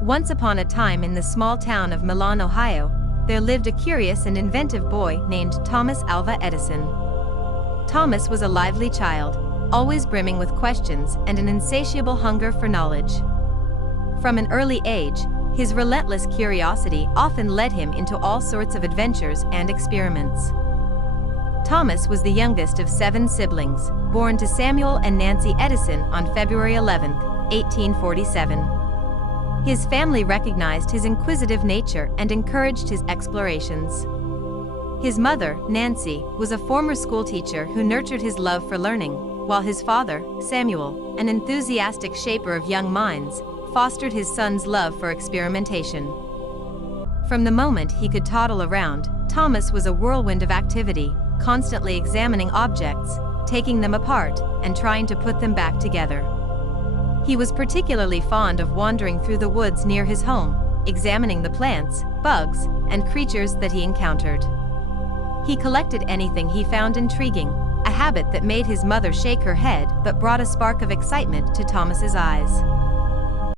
Once upon a time in the small town of Milan, Ohio, there lived a curious and inventive boy named Thomas Alva Edison. Thomas was a lively child, always brimming with questions and an insatiable hunger for knowledge. From an early age, his relentless curiosity often led him into all sorts of adventures and experiments. Thomas was the youngest of 7 siblings, born to Samuel and Nancy Edison on February 11, 1847. His family recognized his inquisitive nature and encouraged his explorations. His mother, Nancy, was a former schoolteacher who nurtured his love for learning, while his father, Samuel, an enthusiastic shaper of young minds, fostered his son's love for experimentation. From the moment he could toddle around, Thomas was a whirlwind of activity, constantly examining objects, taking them apart, and trying to put them back together. He was particularly fond of wandering through the woods near his home, examining the plants, bugs, and creatures that he encountered. He collected anything he found intriguing, a habit that made his mother shake her head but brought a spark of excitement to Thomas's eyes.